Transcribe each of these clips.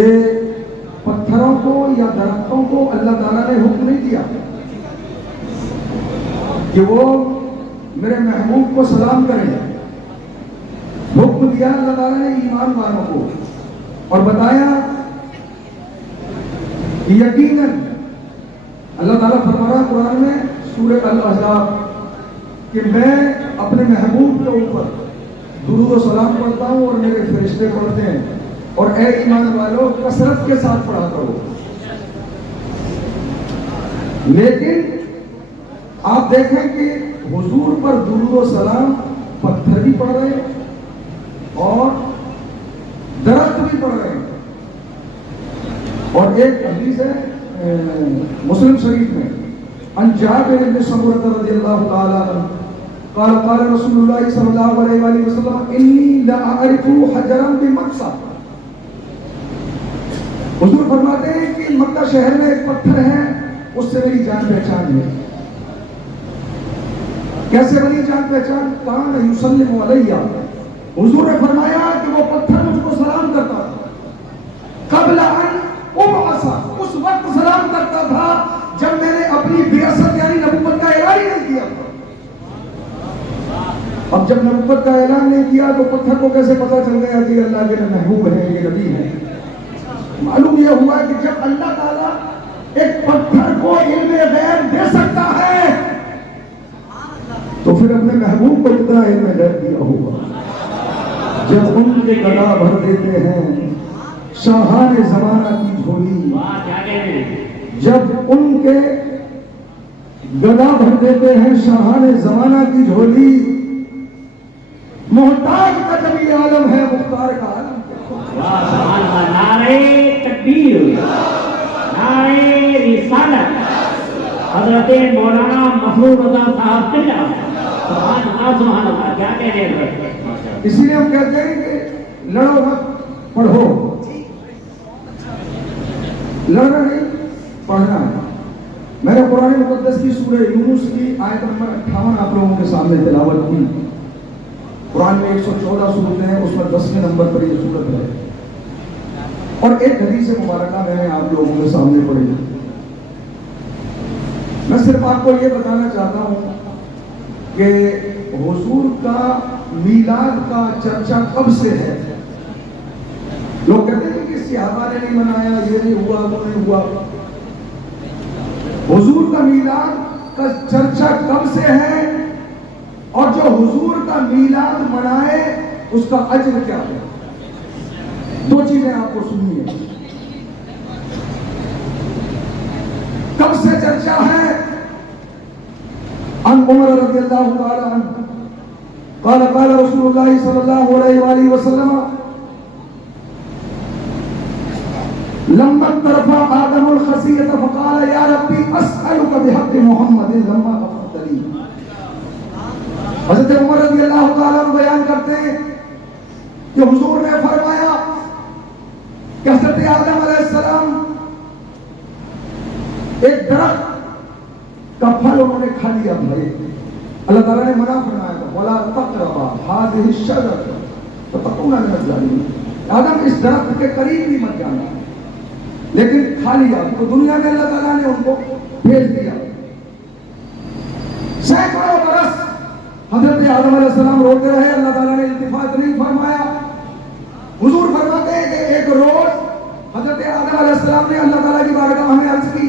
کہ پتھروں کو یا درختوں کو اللہ تعالیٰ نے حکم نہیں دیا کہ وہ میرے محبوب کو سلام کریں. حکم دیا اللہ تعالیٰ نے ایمان والوں کو اور بتایا کہ یقیناً اللہ تعالیٰ فرما رہا قرآن میں سورہ الاحزاب کہ میں اپنے محبوب کے اوپر درود و سلام پڑھتا ہوں اور میرے فرشتے پڑھتے ہیں اور اے ایمان والوں کثرت کے ساتھ پڑھا کرو. لیکن آپ دیکھیں کہ حضور پر درود و سلام پتھر بھی پڑھ رہے ہیں اور درخت بھی پڑھ رہے ہیں. اور ایک حدیث ہے مسلم شریف میں عن جابر بن سمرہ رضی اللہ تعالی عنہ قال قال رسول اللہ صلی اللہ علیہ وآلہ وسلم انی لاعرف حجرا بمکہ. حضور فرماتے ہیں کہ مکہ شہر میں ایک پتھر ہے اس سے میری جان پہچان ہے. کیسے بنی جان پہچان؟ کان یسلم علیہ. حضور نے فرمایا کہ وہ پتھر مجھ کو سلام کرتا تھا قبل ان ابعث. اس وقت سلام کرتا تھا جب میں نے اپنی بعثت یعنی نبوت کا اعلان ہی نہیں کیا تھا. اب جب نبوت کا اعلان نہیں کیا تو پتھر کو کیسے پتا چل گیا کہ اللہ کے محبوب ہیں یہ نبی ہیں؟ معلوم یہ ہوا کہ جب اللہ تعالیٰ ایک پتھر کو علم غیب دے سکتا ہے تو پھر اپنے محبوب کو اتنا علم غیب دیا ہوگا. جب ان کے گدا بھر دیتے ہیں شاہان زمانہ کی جھولی, جب ان کے گدا بھر دیتے ہیں شاہان زمانہ کی جھولی, محتاج کا جب یہ عالم ہے مختار کا عالم. نعرہ تکبیر, نعرہ رسالت, حضرت مولانا مسعود رضا صاحب چلا. سبحان اللہ سبحان اللہ, کیا کہنے ہیں. اسی لیے ہم کہتے ہیں کہ لڑو مت پڑھو. لڑنا نہیں پڑھنا ہے. میں نے قرآن مقدس کی سورہ یونس کی آیت نمبر 58 آپ لوگوں کے سامنے تلاوت کی. قرآن میں 114 سورتیں ہیں, اس میں 10ویں نمبر پر یہ سورت ہے. اور ایک حدیث مبارکہ میں نے آپ لوگوں کے سامنے پڑھی. میں صرف آپ کو یہ بتانا چاہتا ہوں کہ حضور کا میلاد کا چرچا کب سے ہے. لوگ کہتے ہیں کہ صحابہ نے نہیں منایا, یہ نہیں ہوا, وہ نہیں ہوا. حضور کا میلاد کا چرچا کب سے ہے اور جو حضور کا میلاد منائے اس کا اجر کیا ہے. دو چیزیں آپ کو سننی ہے. کب سے چرچا ہے؟ عن عمر رضی اللہ تعالی عنہ قال قال رسول اللہ صلی اللہ علیہ وآلہ وسلم لما اقترف آدم الخطیئۃ فقال یا ربی اسألک بحق محمد لما غفرت لی. حضرت عمر رضی اللہ تعالیٰ عنہ بیان کرتے ہیں کہ حضور نے فرمایا کہ حضرت آدم علیہ السلام ایک درخت کا پھل انہوں نے کھا لیا. بھائی اللہ تعالیٰ نے منع فرمایا تھا وَلَا تَقْرَبَا هَٰذِهِ الشَّجَرَةَ فَتَكُونَا مِنَ الظَّالِمِينَ. آدم اس درخت کے قریب بھی مت جانا, لیکن کھا لیا تو دنیا میں اللہ تعالیٰ نے ان کو بھیج دیا. سینکڑوں برس حضرت آدم علیہ السلام روتے رہے, اللہ تعالیٰ نے التفات نہیں فرمایا. حضور فرماتے ہیں کہ ایک روز حضرت آدم علیہ السلام نے اللہ تعالیٰ کی بارگاہ میں عرض کی.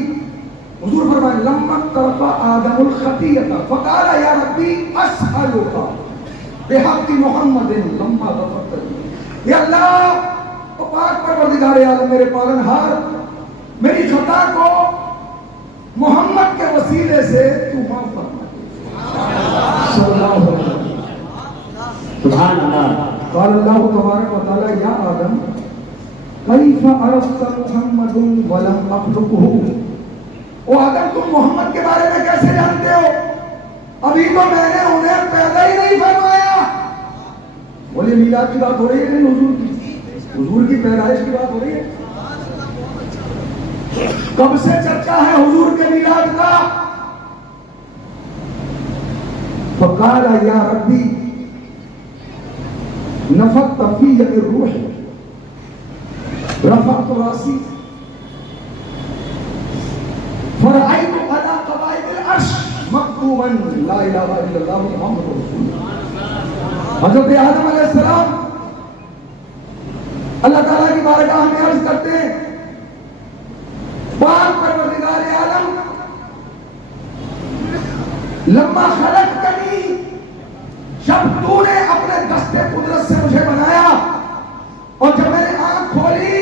حضور فرمائے لما اقترف آدم الخطیئۃ فقال یا ربی اسألک بحق محمد لما غفرت لی. یا اللہ پاک پروردگار عالم میرے پالنہار, میری خطا کو محمد کے وسیلے سے تو معاف فرما. صلی اللہ علیہ وسلم. سبحان اللہ. قال اللہ تبارک و تعالی یا آدم کیف عرفت محمد ولم اخلقہ. او آدم تم محمد کے بارے میں کیسے جانتے ہو, ابھی تو میں نے انہیں پیدا ہی نہیں فرمایا. بولے میلاد کی بات ہو رہی ہے نہیں حضور کی, حضور کی پیدائش کی بات ہو رہی ہے. کب سے چرچا ہے حضور کے میلاد کا؟ فقال یا ربی نفخت فی الروح. رفعت راسی فرأيت على قوائم العرش مكتوبا لا الہ الا اللہ محمد رسول اللہ. حضرت آدم علیہ السلام اللہ تعالیٰ کی بارگاہ میں عرض کرتے ہیں پاک پروردگار عالم لما خلقتنی، جب تو نے اپنے دست قدرت سے مجھے بنایا اور جب میں نے آنکھ کھولی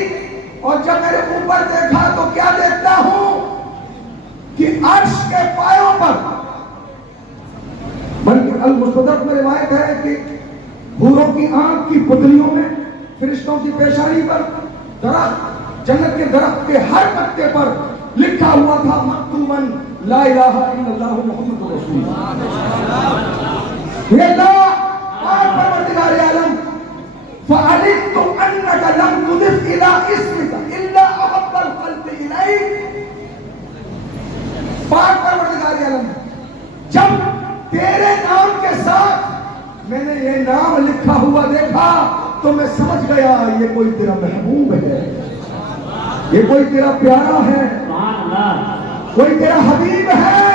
اور جب میرے اوپر دیکھا تو کیا دیکھتا ہوں کہ عرش کے پایوں پر، بلکہ المستدرک میں روایت ہے کہ حوروں کی آنکھ کی پتلیوں میں، فرشتوں کی پیشانی پر، درخت، جنت کے درخت کے ہر پتے پر لکھا ہوا تھا مکتوباً لا الہ الا اللہ محمد رسول اللہ. یہ اللہ پاک پروردگار عالم فعلمت انك لم تضف الى اسمك الا احب الخلق اليك. پاک پروردگار عالم جب تیرے نام کے ساتھ میں نے یہ نام لکھا ہوا دیکھا تو میں سمجھ گیا یہ کوئی تیرا محبوب ہے، یہ کوئی تیرا پیارا ہے، کوئی تیرا حبیب ہے.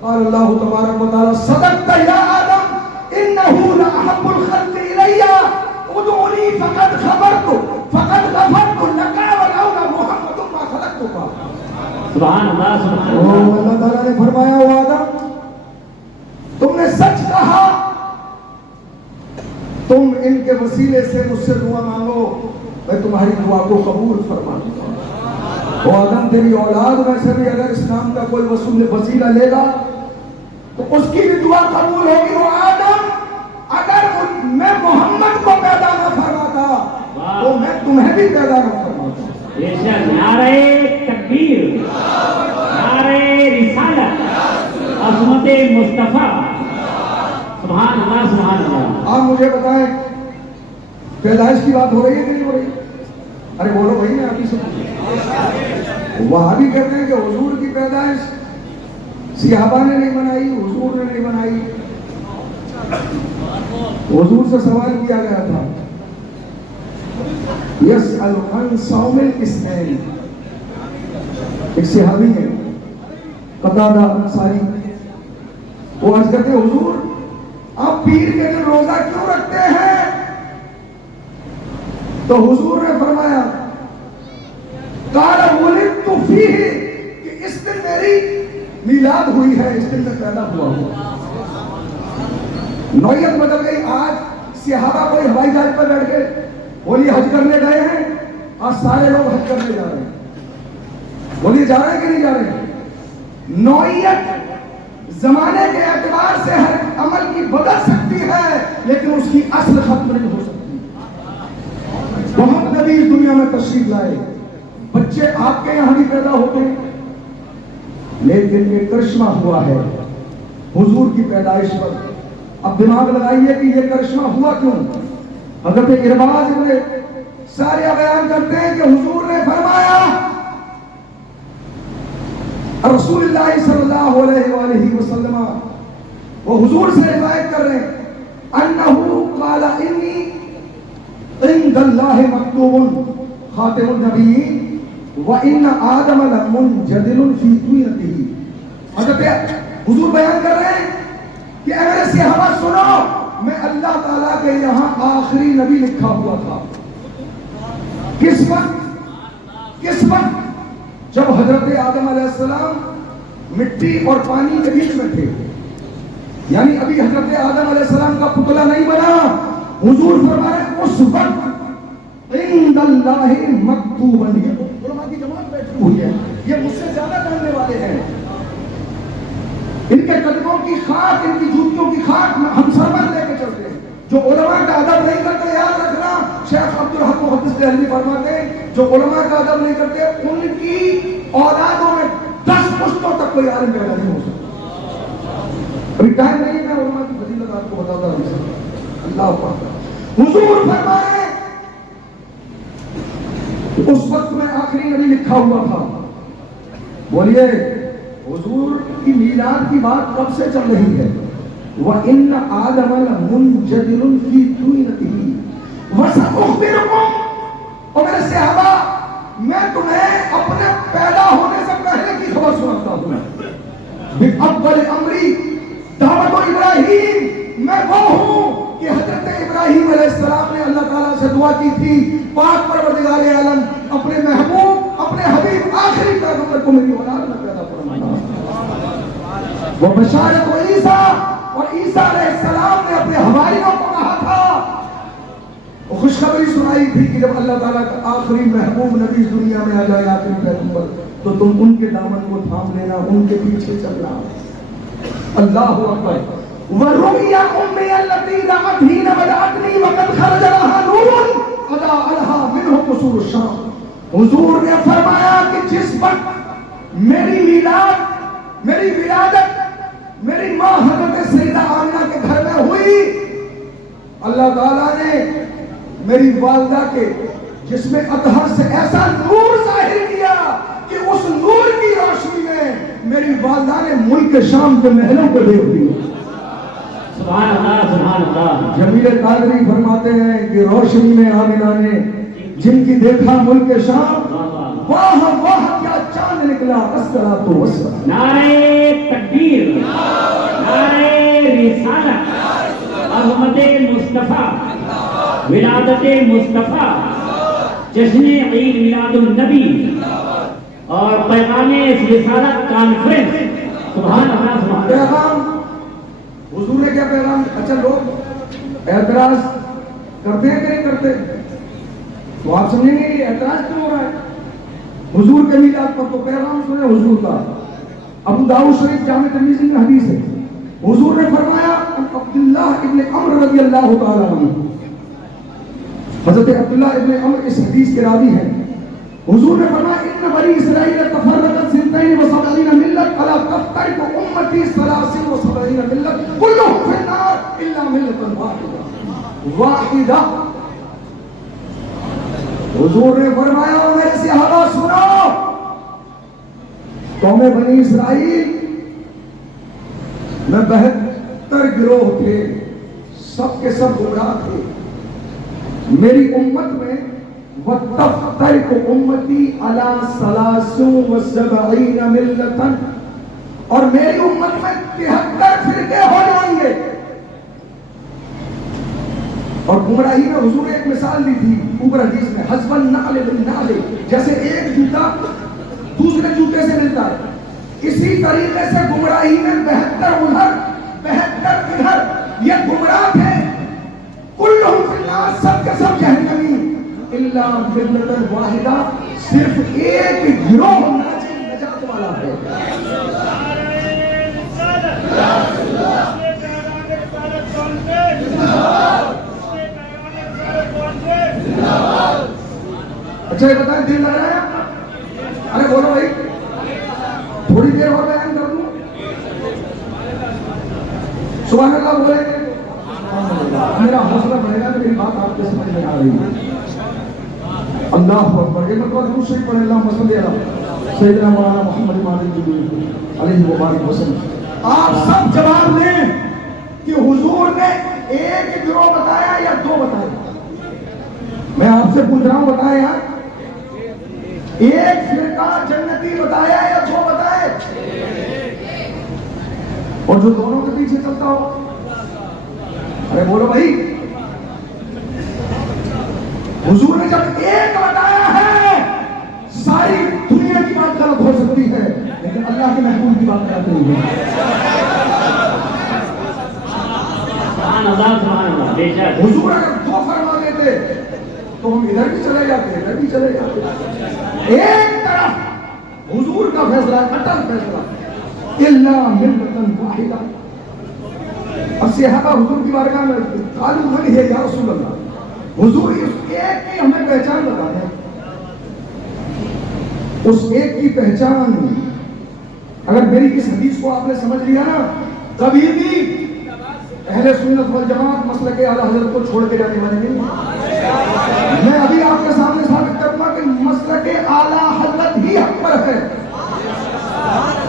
قال اللہ تبارک و تعالی صدقت یا آدم انه لاحب الخلق الی ادعونی فقد خبرت فقد غفرت لك ولولا محمد ما خلقتك. سبحان اللہ سبحان اللہ. اللہ تعالیٰ نے فرمایا او آدم تم نے سچ کہا، تم ان کے وسیلے سے مجھ سے دعا مانگو میں تمہاری دعا کو قبول فرما دوں گا. او آدم تیری اولاد میں سے بھی اگر اسلام کا کوئی وسیلہ لے گا تو اس کی بھی دعا قبول ہوگی. او آدم اگر میں محمد کو پیدا نہ فرماتا تو میں تمہیں بھی پیدا نہ فرماتا. نعرہ تکبیر، نعرہ رسالت، عظمت مصطفیٰ. سبحان اللہ سبحان اللہ. آپ مجھے بتائیں پیدائش کی بات ہو رہی ہے کہ نہیں ہو رہی؟ ارے بولو بھائی میں آپ ہی سے پوچھوں. وہاں بھی کہتے ہیں کہ حضور کی پیدائش صحابہ نے نہیں بنائی، حضور نے نہیں بنائی. حضور سے سوال کیا گیا تھا یسأل عن صوم الاثنین. ایک صحابی ہے قتادہ انصاری، وہ عرض کرتے حضور آپ پیر کے دن روزہ کیوں رکھتے ہیں؟ تو حضور نے فرمایا قال ولدت فیہ، کہ اس دن میری میلاد ہوئی ہے، اس دن میں پیدا ہوا ہوں. نوعیت بدل گئی. آج صحابہ کوئی ہوائی جہاز پر بیٹھ کے بولیے حج کرنے گئے ہیں، آج سارے لوگ حج کرنے جا رہے ہیں. بولیے جا رہے ہیں کہ نہیں جا رہے ہیں؟ نوعیت زمانے کے اعتبار سے ہر عمل کی بدل سکتی ہے لیکن اس کی اصل ختم نہیں ہو سکتی. بہت نبی اس دنیا میں تشریف لائے، بچے آپ کے یہاں بھی پیدا ہوتے ہیں، لیکن یہ کرشمہ ہوا ہے حضور کی پیدائش پر. اب دماغ لگائیے کہ یہ کرشمہ ہوا کیوں. حضرت ارباز ابن ساریہ بیان کرتے ہیں کہ حضور نے فرمایا، رسول اللہ صلی اللہ علیہ وآلہ وسلم وہ حضور سے روایت کر رہے ہیں انہو قال انی عند اللہ مکتوب خاتم النبیین وان آدم لمنجدل فی طینتہ. حضرت حضور بیان کر رہے ہیں کہ اے میرے صحابہ سنو، میں اللہ تعالیٰ کے یہاں آخری نبی لکھا ہوا تھا. کس وقت جب حضرت آدم علیہ السلام مٹی اور پانی کے بیچ میں تھے، یعنی ابھی حضرت آدم علیہ السلام کا پتلا نہیں بنا. حضور فرمائے اس وقت عند اللہ مکتوب. علماء کی جماعت بیٹھی ہوئی ہے، یہ مجھ سے زیادہ جاننے والے ہیں. ان کے قدموں کی خاک، ان کی جوتیوں کی خاک ہم سربر لے کے چلتے ہیں. جو علماء کا ادب نہیں کرتے، یاد رکھنا شیخ عبدالحق محدث دہلوی فرماتے ہیں جو علماء کا ادب نہیں کرتے ان کی اولادوں میں 10 پشتوں تک کوئی عالم پیدا نہیں ہو سکتا. ابھی ٹائم نہیں ہے، میں علماء کی فضیلت آپ کو بتاتا ہوں. اللہ پاک حضور فرمائے اس وقت میں آخری نبی لکھا ہوا تھا. بولیے حضور کی میلاد کی بات کب سے چل رہی ہے؟ وَإِنَّ آدَمَ لَمُنْجَدِلٌ فِي طِينَتِهِ وَسَأُخْبِرُكُمْ اور میرے صحابہ میں تمہیں اپنے پیدا ہونے سے پہلے کی خبر سناتا ہوں اول امری دعوت ابراہیم میں وہ ہوں کہ حضرت ابراہیم علیہ السلام نے اللہ تعالیٰ سے دعا کی تھی پاک پروردگار عالم اپنے محبوب اپنے حبیب آخری پیغمبر کو میری اولاد میں پیدا فرمانا وہ بشارت و عیسیٰ اور عیسیٰ علیہ السلام نے اپنے حواریوں کو کہا تھا وہ خوشخبری سنائی تھی کہ جب اللہ تعالیٰ کا آخری محبوب نبی اس دنیا میں آ جائے آخری پیغمبر تو تم ان کے دامن کو تھام لینا ان کے پیچھے چلنا اللہ اکبر وَرُؤْيَا أُمِّيَ الَّتِي رَأَتْ حِينَ وَجَعَتْنِي وَقَدْ خَرَجَ لَهَا نُورٌ أَضَاءَ لَهَا مِنْهُ قُصُورُ الشَّامِ حضور نے فرمایا کہ جس وقت میری ولادت میری ماں حضرت سیدہ آمنہ کے گھر میں ہوئی اللہ تعالیٰ نے میری والدہ کے جس میں اطہر سے ایسا نور ظاہر کیا کہ اس نور کی روشنی میں میری والدہ نے ملک شام کے محلوں کو دیکھ لیا سبحان اللہ سبحان اللہ جمیل قادری فرماتے ہیں کہ روشنی میں آمنہ نے جن کی دیکھا ملک شام واہ واہ کیا چاند نکلا الصلاۃ والسلام نعرہ تکبیر نعرہ رسالت عظمت مصطفیٰ ولادت مصطفیٰ جشن عید میلاد النبی اور پیغام رسالت کانفرنس سبحان اللہ سبحان اللہ پیغام حضور نے کیا پیغام اچھا لوگ اعتراض کرتے ہیں کہ نہیں کرتے تو آپ سمجھیں گے یہ اعتراض کیوں ہو رہا ہے حضور کے میلاد پر تو پیغام سنے حضور کا ابو داؤد شریف جامع ترمذی میں حدیث ہے حضور نے فرمایا عبداللہ ابن عمر رضی اللہ تعالی عنہ حضرت عبداللہ ابن عمر اس حدیث کے راوی ہیں حضور نے فرمایا ان بنی اسرائیل تفرقت 72 ملت علی تفترق امتی 73 ملت كلهم في النار الا ملة واحدہ حضور نے فرمایا میرے صحابہ سنو قوم بنی اسرائیل میں 72 گروہ تھے سب کے سب گمراہ تھے میری امت میں وَتَفْتَرِقُ أُمَّتِي عَلَى 73 مِلَّةً اور میری امت میں 73 فرقے ہو جائیں گے اور گمراہی میں حضور نے ایک مثال دی تھی اوپر حدیث میں حسب النعل بالنعل جیسے ایک جوتا دوسرے جوتے سے ملتا ہے اسی طریقے سے گمراہی میں 72 ادھر 72 ادھر یہ گمراہ تھے کلہم فی النار سب کے سب جہنمی الا ملۃ واحدہ صرف ایک گروہ نجات والا ہے اچھا یہ بتائیں دل لگ رہا ہے آپ کا ارے بولو بھائی تھوڑی دیر اور بیان کر دوں سبحان اللہ بولے میرا حوصلہ بڑھے گا میری بات آپ کے سمجھ میں آ رہی ہے اللہ اکبر یہ مطلب درود شریف پڑھیں اللہم صلی علی سیدنا مولانا محمد علیہ وبارک وسلم آپ سب جواب دیں کہ حضور نے ایک گروہ بتایا یا دو بتایا میں آپ سے پوچھ رہا ہوں بتایا ایک فرقہ جنتی بتایا یا دو بتائے اور جو دونوں کے پیچھے چلتا ہو ارے بولو بھائی حضور نے جب ایک بتایا ہے ساری دنیا کی بات غلط ہو سکتی ہے لیکن اللہ کے محبوب کی بات غلط نہیں ہے حضور اگر دو فرما دیتے تو ہم ادھر بھی چلے جاتے ادھر بھی چلے جاتے ایک طرف حضور کا فیصلہ اٹل فیصلہ الا ملۃ واحدہ اب صحابہ حضور کی بارگاہ میں قالوا من ہے یا رسول اللہ حضور اس ایک کی ہمیں پہچان بتا دیں اس ایک کی پہچان اگر میری اس حدیث کو آپ نے سمجھ لیا نا کبھی بھی اہل سنت والجماعت مسلک اعلی حضرت کو چھوڑ کے جانے والے نہیں میں ابھی آپ کے سامنے ثابت کروں گا کہ مسلک اعلی حضرت ہی حق پر ہے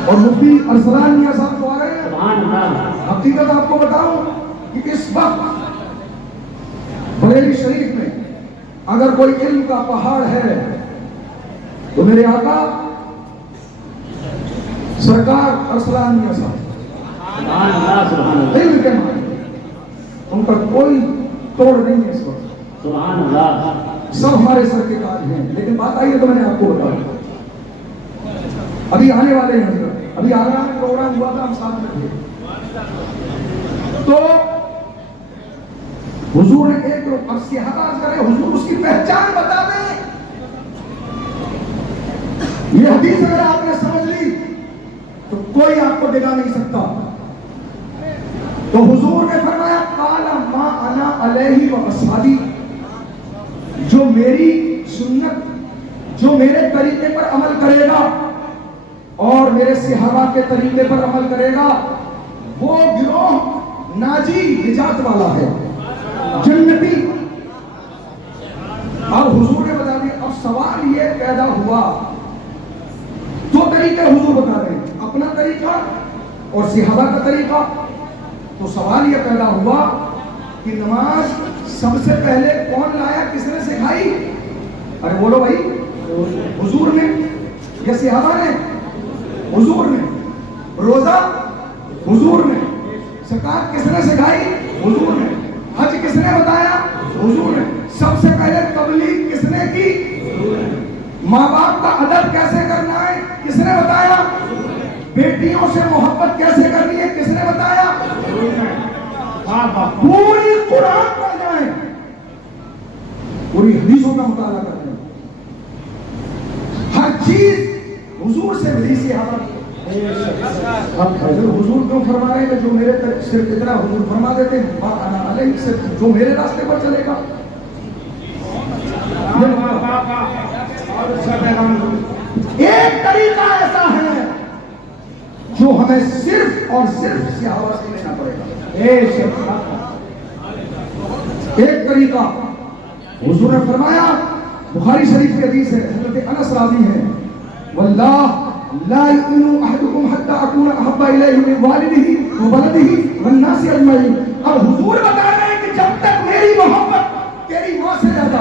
اور مفتی ارسلان میاں صاحب کو آ رہے ہیں حقیقت آپ کو بتاؤں کہ اس وقت بریلی شریف میں اگر کوئی علم کا پہاڑ ہے تو میرے آقا سرکار ارسلان میاں صاحب سبحان اللہ سبحان اللہ علم کے معنی ان کا کوئی توڑ نہیں ہے اس وقت. سبحان اللہ. سب ہمارے سر کے تاج ہیں. لیکن بات آئی ہے تو میں نے آپ کو بتایا ابھی آنے والے ہیں حضرت. ابھی آگرہ میں پروگرام ہوا تھا, ہم ساتھ میں تھے. تو حضور نے ایک اب سیاحت کرے, حضور اس کی پہچان بتا دیں. یہ حدیث اگر آپ نے سمجھ لی تو کوئی آپ کو ڈگا نہیں سکتا. تو حضور نے فرمایا قال ما انا علیہ و اصحابی, جو میری سنت, جو میرے طریقے پر عمل کرے گا اور میرے صحابہ کے طریقے پر عمل کرے گا, وہ گروہ ناجی نجات والا ہے, جنتی. اب حضور نے بتا دیا. اب سوال یہ پیدا ہوا, دو طریقے حضور بتا رہے ہیں, اپنا طریقہ اور صحابہ کا طریقہ. تو سوال یہ پیدا ہوا کہ نماز سب سے پہلے کون لایا, کس نے سکھائی؟ ارے بولو بھائی, حضور نے یا صحابہ نے؟ حضور نے. روزہ حضور نے. زکات کس نے سکھائی؟ حضور نے. حج کس نے بتایا؟ حضور نے. سب سے پہلے تبلیغ کس نے کی؟ ماں باپ کا ادب کیسے کرنا ہے کس نے بتایا؟ بیٹیوں سے محبت کیسے کرنی ہے کس نے بتایا؟ پوری قرآن پڑھ جائیں, پوری حدیثوں کا مطالعہ کریں, ہر چیز حضور سے ملی. صحابہ حضور کیوں فرما رہے ہیں جو میرے صرف اتنا حضور فرما دیتے ہیں ما انا علیہ, صرف جو میرے راستے پر چلے گا. ایک طریقہ ایسا ہے جو ہمیں صرف اور صرف صحابہ سے لینا پڑے گا. ایک طریقہ حضور نے فرمایا, بخاری شریف کی حدیث ہے, حضرت انس راضی ہیں, واللہ لا يؤمن احدكم حتى اكون احب اليه من والده وولده والناس اجمعين. اب حضور بتا رہے ہیں کہ جب تک میری محبت تیری ماں سے زیادہ,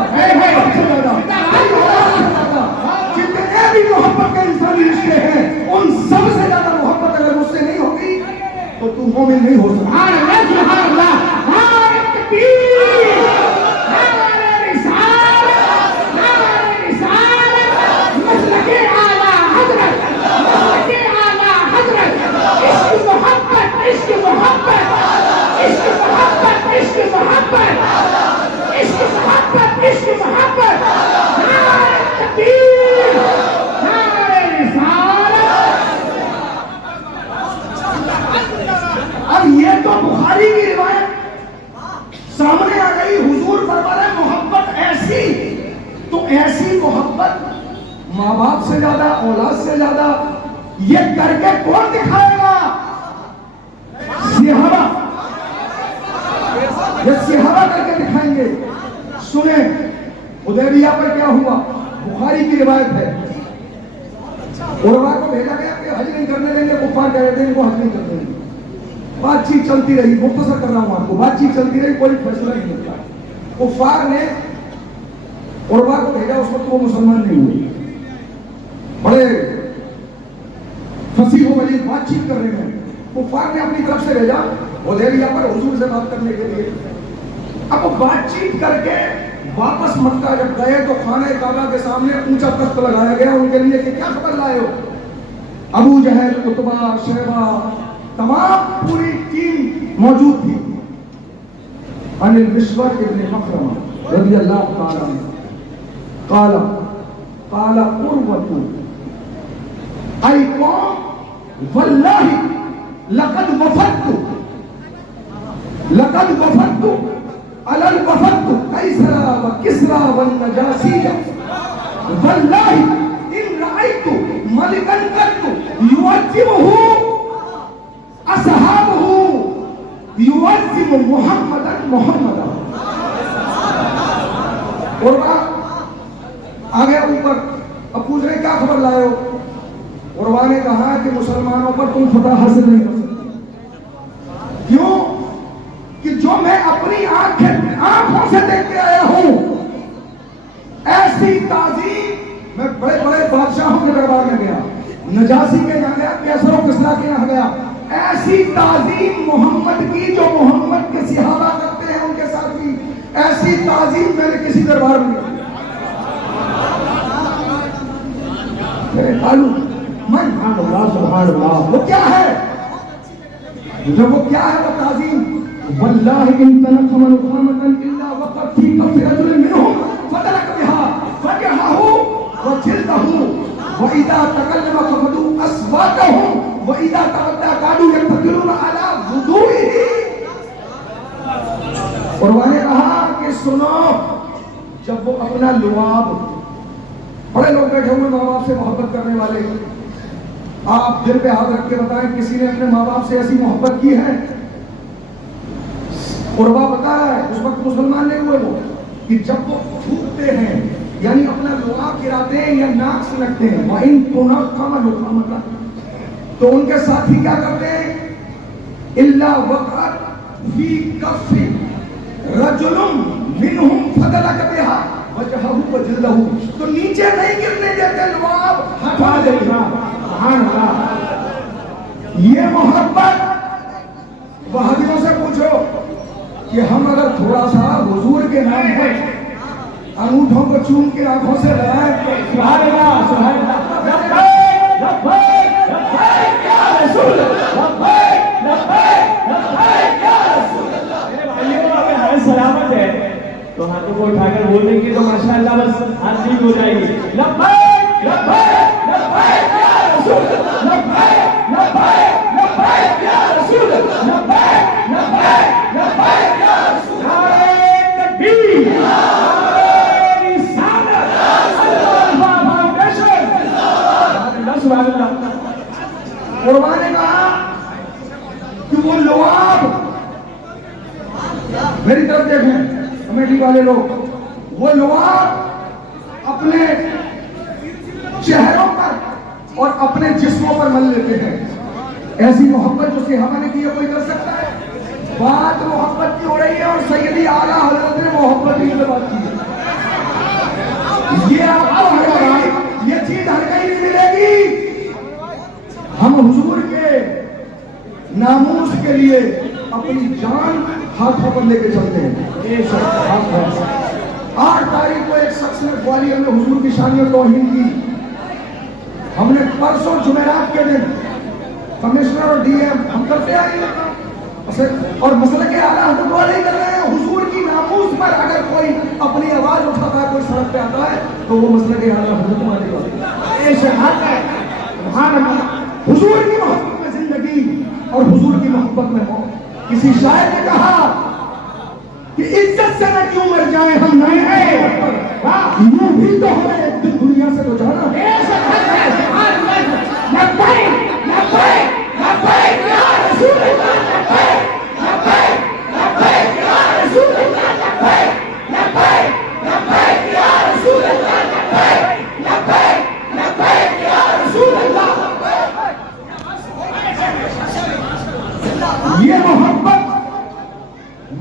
جتنے بھی محبت کے انسانی رشتے ہیں ان سب سے زیادہ محبت اگر مجھ سے نہیں ہوگی تو تم مومن نہیں ہو سکتا. سبحان اللہ سبحان اللہ. نعرہ تکبیر, نعرہ رسالت, نعرہ رسالت, مسلک اعلیٰ حضرت, مسلک اعلیٰ حضرت. عشق محبت, عشق محبت, عشق محبت, عشق محبت, عشق محبت, عشق محبت. نعرہ تکبیر, نعرہ رسالت. اب یہ تو بخاری کی روایت سامنے آ گئی. حضور فرما رہے محبت ایسی, تو ایسی محبت ماں باپ سے زیادہ, اولاد سے زیادہ, یہ کر کے کون دکھائے گا؟ صحابہ. یہ صحابہ کر کے دکھائیں گے. سنیں حدیبیہ پر کیا ہوا, بخاری کی روایت ہے. عربا کو بھیجا گیا کہ حج نہیں کرنے دیں گے, کفار کہہ رہے تھے ان کو حج نہیں کرنے دیں گے. بات چیت چلتی رہی, مختصر کر رہا ہوں آپ کو, بات چیت چلتی رہی, کوئی فیصلہ نہیں ملتا. کفار نے عربا کو بھیجا, اس وقت وہ مسلمان نہیں ہوئی, بڑے فصیح و بلیغ بات چیت کر رہے ہیں. کفار نے اپنی طرف سے بھیجا حدیبیہ پر حضور سے بات کرنے کے لیے. اب بات چیت کر کے واپس مکہ جب گئے تو خانہ کعبہ کے سامنے اونچا تخت لگایا گیا ان کے لیے کہ کیا خبر لائے ہو. ابو جہل, عتبہ, شیبہ, تمام پوری ٹیم موجود تھی. عن المسور ابن مخرمہ رضی اللہ تعالی عنہ قال قال قربت ای قوم واللہ لقد وفدت علی الوفد قیصر و کسرا والنجاشی واللہ ان رأیت ملکا قط یعظمہ اصحابہ یعظم محمدا. اور آگے اوپر اب پوچھ رہے کیا خبر لائے ہو. عروا نے کہا کہ مسلمانوں پر تم فتح حاصل نہیں کر سکتے. کیوں؟ کہ جو میں اپنی آنکھوں سے دیکھ کے آیا ہوں ایسی تعظیم، میں بڑے بڑے بادشاہوں کے دربار میں گیا، نجاشی کے یہاں گیا، کیسر و کسریٰ کے یہاں گیا، ایسی تعظیم محمد کی جو محمد کے صحابہ کرتے ہیں ان کے ساتھ بھی، ایسی تعظیم میں نے کسی دربار میں نہیں کی۔ میرے قالو من سبحان اللہ، وہ کیا ہے؟ جو وہ کیا ہے وہ تعظیم؟ واللہ ان تنقم نقامة الا وقت في كف رجل منهم فترك بها وجهه وجلده واذا تكلم خفضوا اصواتهم واذا تودع كادوا يقتتلون على وضوئه۔ اور وہ نے کہا کہ سنو، جب وہ اپنا لعاب، بڑے لوگ بیٹھے ہوئے ماں باپ سے محبت کرنے والے، آپ دل پہ ہاتھ رکھ کے بتائیں کسی نے اپنے ماں باپ سے ایسی محبت کی ہے؟ قربا بتا رہا ہے، اس وقت مسلمان نہیں ہوئے وہ، کہ جب وہ تھوکتے ہیں یعنی اپنا لعاب گراتے ہیں یا ناک سے لگتے ہیں، وَإِن تُنَقَّمَ نُقَامَةً، تو ان کے ساتھی کیا کرتے ہیں؟ إِلَّا وَقَعَتْ فِي كَفٍّ رَجُلٌ مِّنْهُمْ فَدَلَكَ بِهَا وَجْهَهُ وَجِلْدَهُ، تو نیچے نہیں گرنے دیتے لعاب، ہٹا دیتے۔ سبحان اللہ، یہ محبت۔ وہابیوں سے پوچھو کہ ہم اگر تھوڑا سا حضور کے نام پر انگوٹھوں کو چوم کے آنکھوں سے لگائیں، سبحان اللہ سبحان اللہ، لبیک لبیک لبیک یا رسول اللہ، لبیک لبیک لبیک یا رسول اللہ۔ میرے بھائیوں ہمیں ہر سلامت ہے تو ہاتھوں کو اٹھا کر بول دیں گے تو ماشاءاللہ بس ہاتھ ٹھیک ہو جائے گی۔ لبیک لبیک لبیک یا رسول اللہ، لبیک لبیک لبیک یا رسول اللہ، لبیک لبیک لبیک یا رسول اللہ۔ نعرہ تکبیر، نعرہ رسالت، اللہ فاؤنڈیشن، سبحان اللہ۔ قربان نے کہا کہ وہ لعاب، میری طرف دیکھیں کمیٹی والے لوگ، وہ لعاب اپنے چہروں پر اور اپنے جسموں پر مل لیتے ہیں۔ ایسی محبت جو صحابہ نے کی ہے کوئی کر سکتا ہے؟ بات محبت کی ہو رہی ہے اور سیدی اعلیٰ حضرت نے محبت کی بات کی ہے۔ یہ آپ کو ہر کہیں، یہ چیز ہر کہیں نہیں ملے گی۔ ہم حضور کے ناموس کے لیے اپنی جان ہاتھوں پر لے کے چلتے ہیں۔ 8 تاریخ کو ایک شخص نے گوالیار میں حضور کی شان میں توہین کی۔ ہم نے پرسوں جمعرات کے دن کمشنر اور ڈی ایم ہم کرتے آئے ہیں اور مسئلہ کے اعلیٰ حضرت وہ نہیں کر رہے ہیں۔ حضور کی ناموس پر اگر کوئی اپنی آواز اٹھاتا ہے، کوئی سڑک پہ آتا ہے تو وہ مسئلہ کے اعلیٰ حضرت مانے والی یہ شہادت ہے۔ سبحان اللہ، حضور کی محبت میں زندگی اور حضور کی محبت میں موت۔ کسی شاعر نے کہا کہ عزت سے نہ کیوں مر جائیں ہم نئے ہیں، یوں بھی تو ہمیں ایک دن دنیا سے تو جانا ہے۔ لبیک لبیک لبیک یا رسول اللہ، لبیک لبیک لبیک یا رسول اللہ، لبیک لبیک لبیک یا رسول اللہ، لبیک لبیک لبیک یا رسول اللہ۔ یہ محبت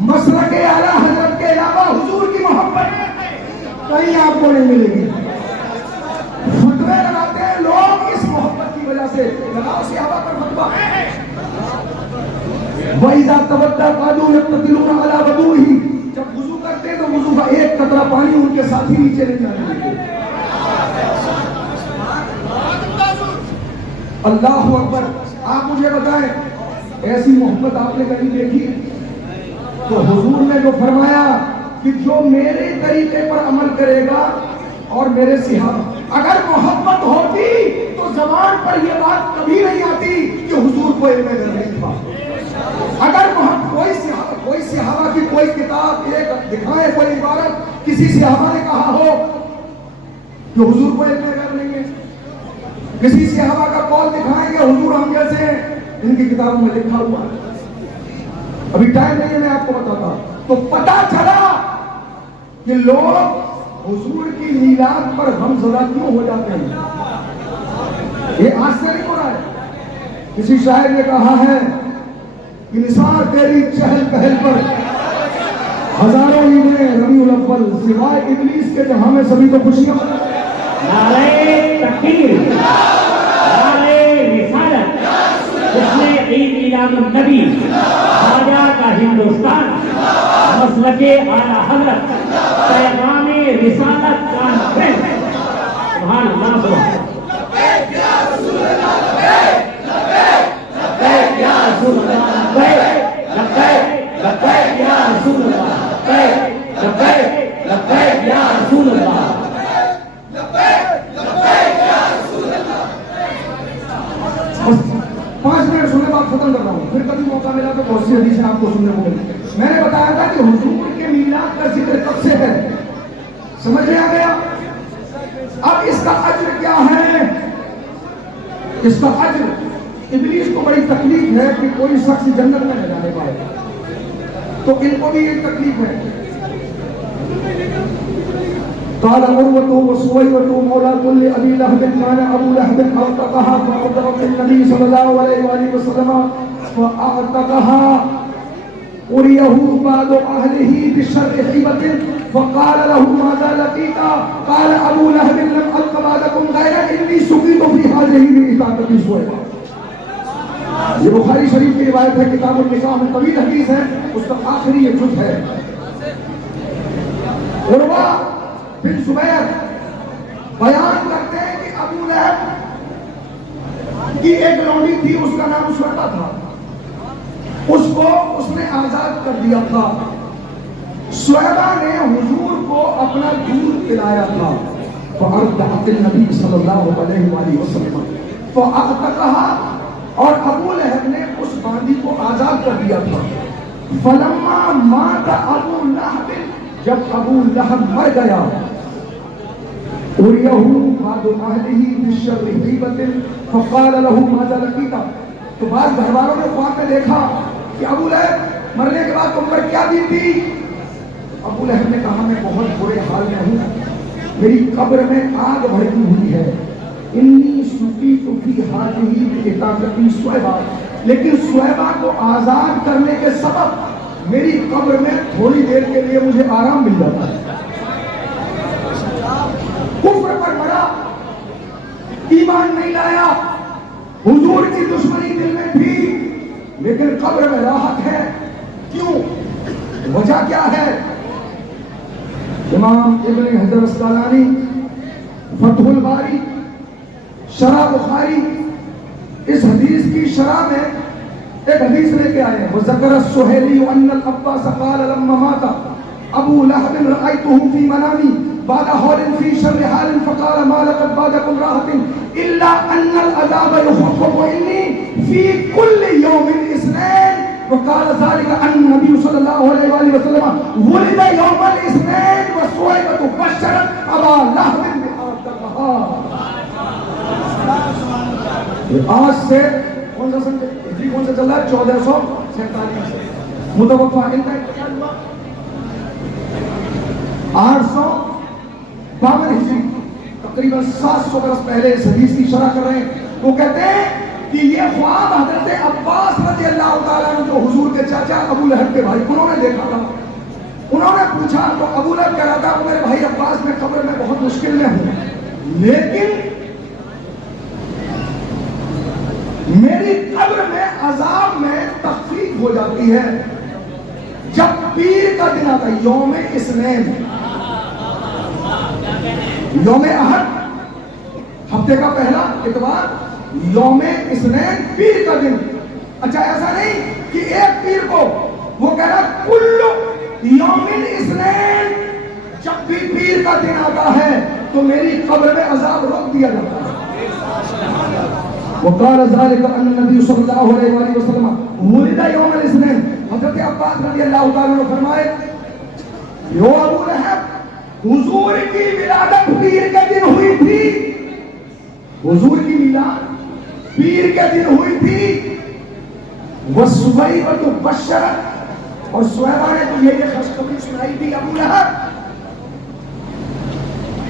مسلک اعلیٰ حضرت کے علاوہ حضور کی محبت کہیں آپ کو نہیں ملے گی۔ فتوے لگاتے ہیں لوگ اس محبت کی وجہ سے، لگاؤ صحابہ پر فتویٰ۔ وَإِذَا تَوَدَّعَ قَادُوا يَقْتَتِلُونَ عَلَى وَضُوئِهِ، جب وضو کرتے تو وضو کا ایک قطرہ پانی ان کے ساتھی نیچے نہیں جانے دیتے۔ اللہ اکبر۔ آپ مجھے بتائیں ایسی محبت آپ نے کہیں دیکھی؟ تو حضور نے جو فرمایا کہ جو میرے طریقے پر عمل کرے گا اور میرے صحابہ، اگر محبت ہوتی تو زبان پر یہ بات کبھی نہیں آتی کہ حضور کو علم غیب نہیں تھا۔ اگر کوئی صحابہ کی کوئی کتاب ایک دکھائے، کوئی عبارت کسی صحابہ نے کہا ہو کہ حضور کو علم غیب نہیں ہے، کسی صحابہ کا قول دکھائیں کہ حضور ہم جیسے ہیں، ان کی کتابوں میں لکھا ہوا ہے۔ ابھی ٹائم نہیں ہے میں آپ کو بتاتا، تو پتہ چلا کہ لوگ حضور کی میلاد پر غمزدہ کیوں ہو جاتے ہیں۔ یہ آج سے نہیں ہو رہا ہے۔ کسی شاعر نے کہا ہے کہ نثار تیری چہل پہل پر ہزاروں عیدیں ربیع الاول سوائے ابلیس کے جہاں میں سبھی کو خوشیاں نعرہ تکبیر، نعرہ رسالت، جس نے عید میلاد النبی، خواجہ کا ہندوستان، مسلک اعلیٰ حضرت، پیغام رسالت کانفرنس، سبحان اللہ سبحان لبیک یا رسول اللہ، لبیک لبیک یا رسول اللہ، لبیک لبیک لبیک یا رسول اللہ، لبیک لبیک لبیک یا رسول اللہ۔ بس 5 منٹ سننے بعد ختم کر رہا ہوں، پھر کبھی موقع ملا تو بہت سی حدیثیں آپ کو سننے کو ملی۔ میں نے بتایا تھا کہ حضور کے میلاد کا ذکر کب سے ہے، سمجھ میں آ گیا؟ اب اس کا اجر کیا ہے؟ اس کا اجر، ابلیس کو بڑی تکلیف ہے کہ کوئی شخص جنت میں نہ جانے پائے، تو ان کو بھی ایک تکلیف ہے۔ قال عروة وسويبة مولى كل أبي لهب كان أبو لهب أعتقها فأعتق النبي صلى الله عليه وآله وسلم فأعتقها أريه بعض أهله بشر حيبة فقال له ماذا لقيت؟ قال أبو لهب لم ألق بعدكم غير إني سقيت في هذه بإعتاق سويبة۔ یہ بخاری شریف کی روایت ہے، کتاب النکاح میں طویل حدیث ہے، اس کا آخری یہ جز ہے۔ عروہ بن زبیر بیان کرتے ہیں کہ ابو لہب کی ایک لونڈی تھی، اس کا نام شعبہ تھا، اس کو اس نے آزاد کر دیا تھا۔ شعبہ نے حضور کو اپنا دودھ پلایا تھا، فأرضعت النبی صلی اللہ علیہ وآلہ وسلم فأعتقها، اور ابو لہب نے اس باندی کو آزاد کر دیا تھا۔ فلما مات ابو لہب، جب ابو لہب مر گیا، أريه بعض أهله بالشر حيبة فقال له ماذا لقيت، تو بعض گھر والوں نے خواب میں دیکھا کہ ابو لہب مرنے کے بعد تم پر کیا بیتی؟ ابو لہب نے کہا میں بہت برے حال میں ہوں، میری قبر میں آگ بھڑکی ہوئی ہے، انی سقیت فی ہذہ بعتاق سویبہ، لیکن سویبہ کو آزاد کرنے کے سبب میری قبر میں تھوڑی دیر کے لیے مجھے آرام مل جاتا ہے۔ کفر پر مرا، ایمان نہیں لایا، حضور کی دشمنی دل میں تھی، لیکن قبر میں راحت ہے۔ کیوں؟ وجہ کیا ہے؟ امام ابن حجر اسقلانی فتح الباری شرح بخاری اس حدیث کی شرح میں ایک حدیث لے کے آئے ہیں، وذکر السہیلی ان العباس قال لما مات ابو لہب رأیتہ فی منامی بعد حول فی شر حال فقال ما لقد بعدكم راحة الا ان العذاب يخفف عني في كل يوم الاثنين، وقال ذلك ان النبي صلى الله عليه وآله وسلم ولد يوم الاثنين وسويبة بشرت ابا لهب بأعتقها۔ آج سے کون سا سن ہجری کون سا چل رہا ہے؟ 1447 متوفا، ان کا انتقال ہوا 852 ہجری، تقریباً 700 برس پہلے اس حدیث کی شرح کر رہے ہیں۔ وہ کہتے ہیں کہ یہ خواب حضرت عباس رضی اللہ تعالیٰ عنہ جو حضور کے چاچا ابو لہب کے بھائی، انہوں نے دیکھا تھا۔ انہوں نے پوچھا تو ابو لہب کہہ رہا تھا میرے بھائی عباس میں قبر میں بہت مشکل میں ہوں، لیکن میری قبر میں عذاب میں تخفیف ہو جاتی ہے جب پیر کا دن آتا ہے، یوم اثنین، یوم احد ہفتے کا پہلا اتوار، یوم اثنین پیر کا دن۔ اچھا ایسا نہیں کہ ایک پیر کو، وہ کہہ رہا کل یوم اثنین، جب بھی پیر کا دن آتا ہے تو میری قبر میں عذاب روک دیا جاتا ہے۔ وقال ذلك ان النبي صلی اللہ علیہ وآلہ وسلم ولد یوم الاثنین، حضرت عباس رضی اللہ تعالیٰ عنہ فرمائے یو ابو لہب، حضور کی ولادت پیر کے دن ہوئی تھی، حضور کی میلاد پیر کے دن ہوئی تھی، وسویبۃ بشرت، اور سویبہ نے تجھے یہ خوشخبری سنائی تھی ابو لہب،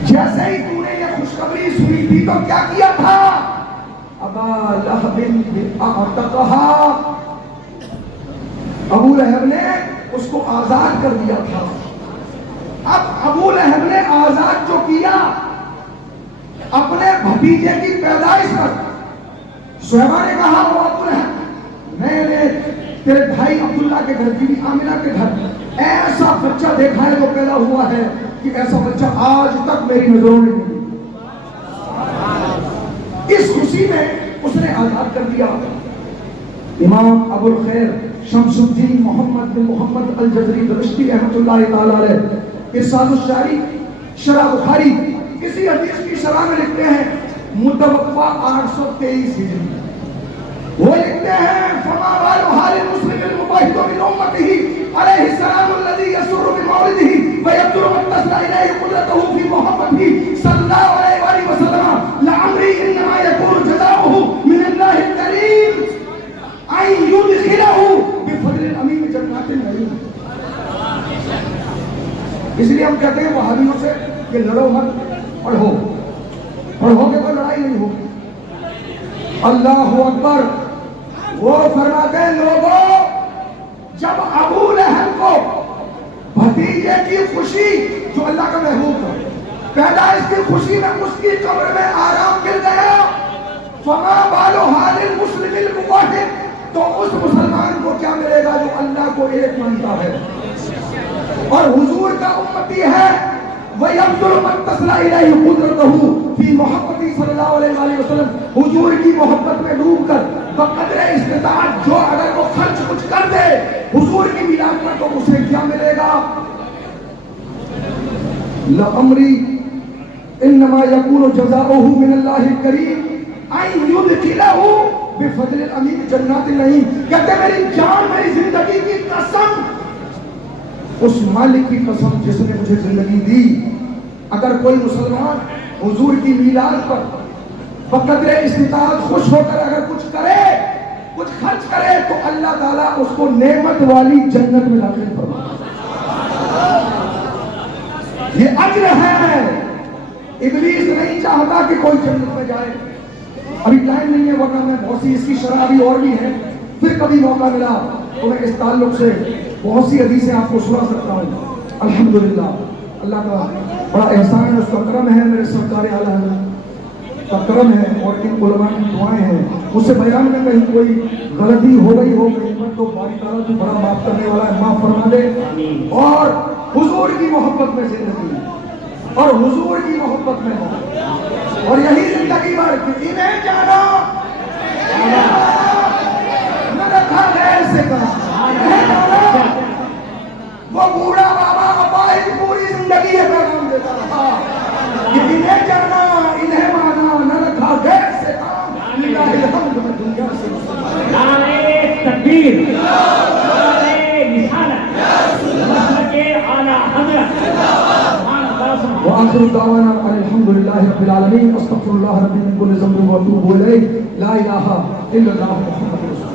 جیسے ہی تو نے یہ خوشخبری سنی تھی تو کیا کیا تھا؟ ابا لہب اعتقها، ابو لہب نے اس کو آزاد کر دیا تھا. اب ابو لہب نے آزاد جو کیا اپنے بھتیجے کی پیدائش پر, صحابہ نے کہا وہ ابو لہب میں نے تیرے بھائی عبداللہ کے گھر کی آمنہ کے گھر ایسا بچہ دیکھا ہے جو پیدا ہوا ہے کہ ایسا بچہ آج تک میری نظروں میں نہیں. اس خوشی میں اس نے آزاد کر دیا. امام ابو الخیر شمس الدین محمد بن محمد الجزری درشتی رحمۃ اللہ تعالی علیہ ارشاد الشاری شرح بخاری کسی حدیث کی شرح میں لکھتے ہیں متوفا 823 ہجری. وہ لکھتے ہیں فما بال حال المسلم المباحث من امته علیہ السلام الذي يسر بمولده ويبدر من تصل اليه قدرته في محبته صلی اللہ علیہ وآلہ وسلم لعمری انما يكون جزاؤه من الله الكريم ان يدخله بفضل الامین جنات النعیم. اس لیے ہم کہتے ہیں وہابیوں سے کہ لڑو مت, پڑھو گے تو لڑائی نہیں ہوگی. اللہ اکبر. وہ فرماتے ہیں لوگوں جب ابو لہب کو بھتیجے کی خوشی جو اللہ کا محبوب تھا پیدائش کی خوشی میں اس کی قبر میں آرام مل گیا, فما بال حال المسلم الموحد, تو اس مسلمان کو کیا ملے گا جو اللہ کو ایک مانتا ہے اور حضور کا امتی ہے. وَيَبْذُلُ مَن تَصْلَ إِلَيْهِ قُدْرَتُهُ فِي مُحَبَّتِهِ صلی اللہ علیہ وآلہ وسلم, حضور کی محبت میں ڈوب کر بقدر استطاعت جو اگر وہ خرچ کچھ کر دے حضور کی میلاد پر تو اسے کیا ملے گا. لَأَمْرِي إِنَّمَا يَكُونُ جَزَاؤُهُ مِنَ اللَّهِ الْكَرِيمِ أَن يُدْخِلَهُ بِفَضْلِ الْأَمِینِ جَنَّاتِ النَّعِیم. کہتے میری جان میری زندگی کی قسم, اس مالک کی قسم جس نے مجھے زندگی دی, اگر کوئی مسلمان حضور کی میلاد پر بقدر استطاعت خوش ہو کر اگر کچھ کرے کچھ خرچ کرے تو اللہ تعالیٰ اس کو نعمت والی جنت میں داخل فرمائے. یہ اجر ہے. ابلیس نہیں چاہتا کہ کوئی جنت میں جائے. ابھی ٹائم نہیں ہے ورنہ میں بہت سی اس کی شرح بھی اور بھی ہے, پھر کبھی موقع ملا تو میں اس تعلق سے بہت سی حدیثیں آپ کو سنا سکتا ہوں. الحمدللہ اللہ کا بڑا احسان ہے, اس کا کرم ہے, میرے سرکار اعلیٰ کا کرم ہے اور ان علماء کی دعائیں ہیں. مجھ سے بیان میں کہیں کوئی غلطی ہو گئی ہو تو باری تعالیٰ جو بڑا معاف کرنے والا ہے معاف فرما دے, اور حضور کی محبت میں زندگی اور حضور کی محبت میں ہو, اور یہی زندگی بھر انہیں جانا نہ رکھا غیر سے کرا. وہ بوڑھا بابا عبائد پوری زندگی ہے پیغام دیتا رہا کہ انہیں جانا انہیں مانا نہ رکھا غیر سے کام. للہ الحمد میں دنیا سے نعرہ تکبیر, نعرہ رسالت, مسلک اعلیٰ حضرت. وآخر دعوانا الحمدللہ رب العالمین. استغفر اللہ ربی من کل ذنب واتوب الیہ. لا الہ الا اللہ محمد رسول اللہ.